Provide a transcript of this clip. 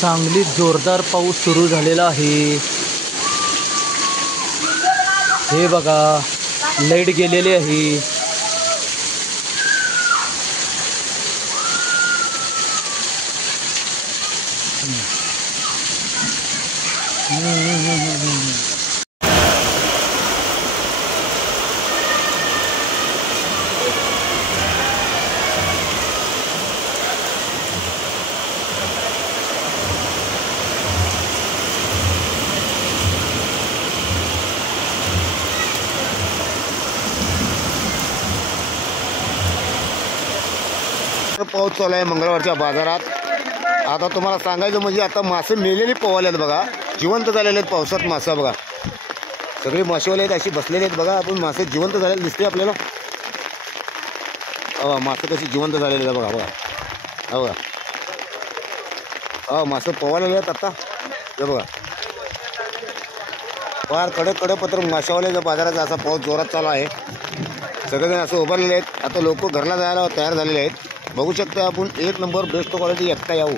सांगलीत जोरदार पाऊस सुरू झालेला आहे। हे बघा, लाईट गेलेली आहे। पाऊस चालू आहे मंगळवारच्या बाजारात। आता तुम्हाला सांगायचं म्हणजे आता मासे मेलेले पोवालेत बघा, जिवंत झालेले आहेत पावसात मासे बघा। सगळे मासेवाले आहेत अशी बसलेले आहेत बघा। आपण मासे जिवंत झालेले दिसते आपल्याला। मासे कशी जिवंत झालेले आहेत बघा बघा बघा। मासे पोवालेले आहेत आता हे बघा। फार कडक पत्र मासेवाल्याच्या बाजाराचा असा पाऊस जोरात चालू आहे। सगळेजण असं उभारलेले आहेत। आता लोक घरला जायला तयार झालेले आहेत। बघू शकता आपण, एक नंबर बेस्ट क्वालिटी एकटा यावं।